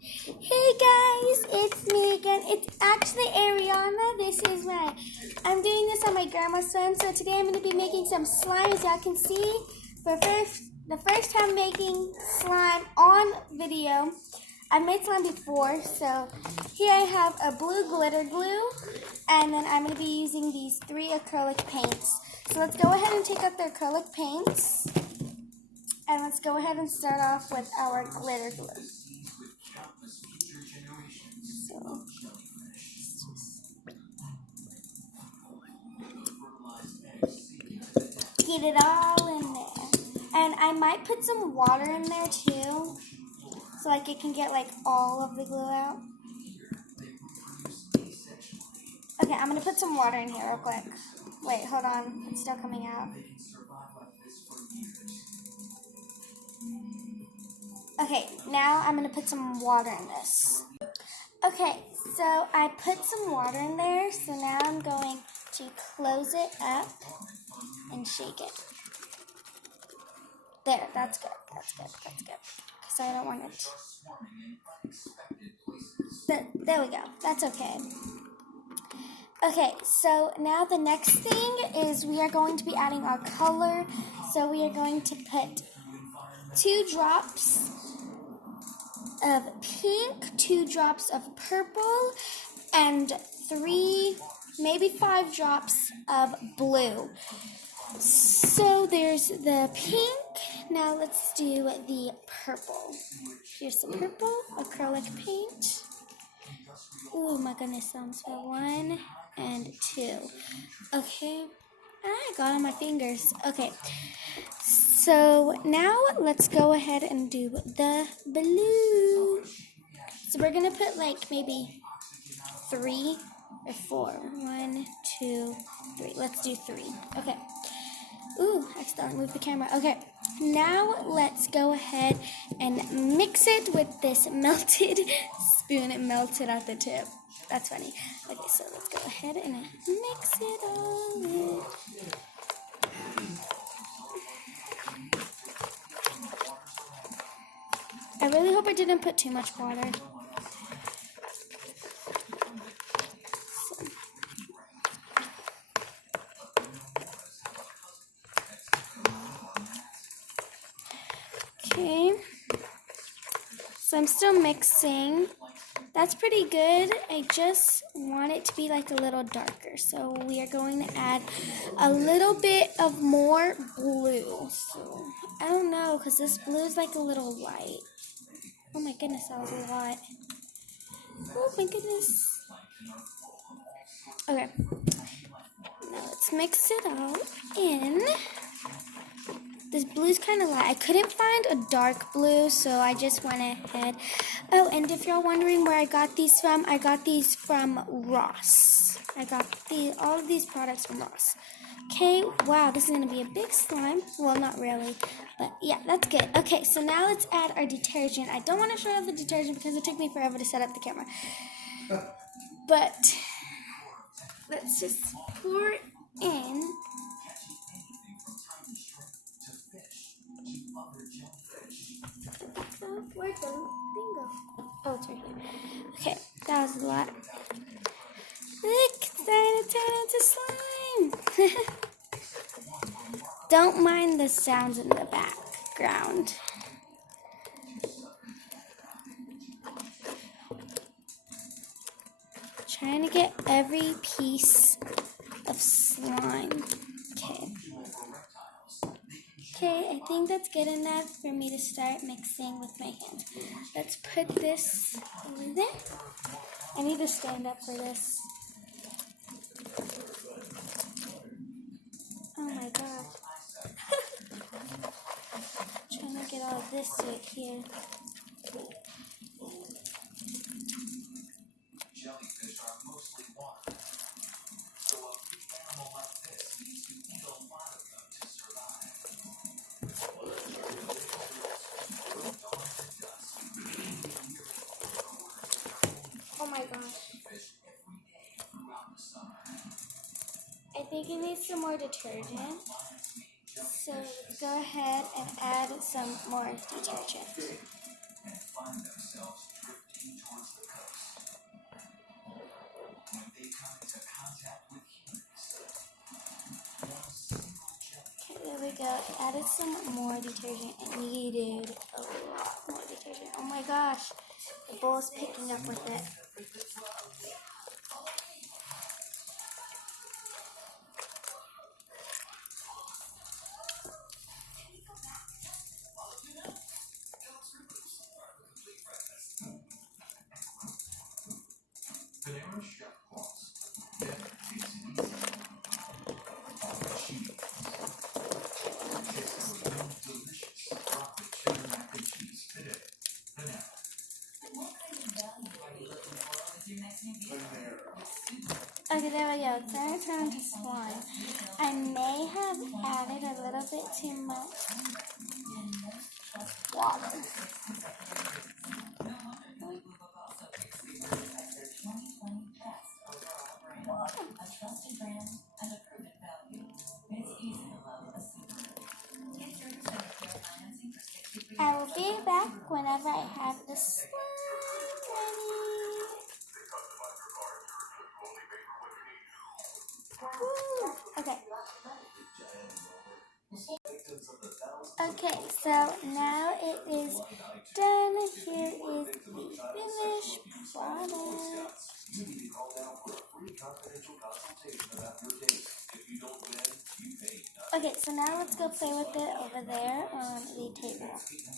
Hey guys, it's me again. It's actually Ariana. I'm doing this on my grandma's phone. So today I'm going to be making some slime, as y'all can see. The first time making slime on video. I've made slime before, so here I have a blue glitter glue, and then I'm going to be using these 3 acrylic paints. So let's go ahead and take out the acrylic paints, and let's go ahead and start off with our glitter glue. So, get it all in there. And I might put some water in there too, so like it can get like all of the glue out. Okay, I'm gonna put some water in here real quick. Wait, hold on, it's still coming out. Okay, now I'm gonna put some water in this. Okay, so I put some water in there, so now I'm going to close it up and shake it. There, that's good. Because I don't want it. There we go. That's okay. Okay, so now the next thing is we are going to be adding our color. So we are going to put 2 drops of pink, 2 drops of purple, and 3, maybe 5 drops of blue. So there's the pink. Now let's do the purple. Here's some purple acrylic paint. Oh my goodness, sounds for 1 and 2. Okay, I got on my fingers. Okay, so now let's go ahead and do the blue. So we're gonna put like maybe 3 or 4. 1, 2, 3. Let's do 3. Okay. Ooh, I accidentally moved the camera. Okay, now let's go ahead and mix it with this melted spoon. It melted at the tip. That's funny. Okay, so let's go ahead and mix it all in. I really hope I didn't put too much water. Okay, so I'm still mixing. That's pretty good. I just want it to be like a little darker. So we are going to add a little bit of more blue. So I don't know, because this blue is like a little light. Oh my goodness, that was a lot. Oh my goodness. Okay, now let's mix it all in. This blue's kind of light. I couldn't find a dark blue, so I just went ahead. Oh, and if you're wondering where I got these from, I got these from Ross. I got all of these products from Ross. Okay, wow, this is going to be a big slime. Well, not really, but yeah, that's good. Okay, so now let's add our detergent. I don't want to show off the detergent because it took me forever to set up the camera. But let's just pour in. Where'd the thing go? Oh, it's right here. Okay, that was a lot. Look, it's starting to turn into slime. Don't mind the sounds in the background. Trying to get every piece of slime. Okay. Okay, I think that's good enough for me to start mixing with my hands. Let's put this over there. I need to stand up for this. Oh my god. Trying to get all of this right here. Jellyfish are mostly water. So a big animal like this needs to eat a lot of them to survive. Oh my gosh. I think it needs some more detergent. So go ahead and add some more detergent. go. Added some more detergent. It needed a lot more detergent. Oh my gosh. The bowl is picking up with it. Okay, there we go. It's going to turn into slime. I may have added a little bit too much water. I will be back whenever I have the slime ready. Woo. Okay. Okay, so now it is done. Here is the finished product. Okay, so now let's go play with it over there on the table.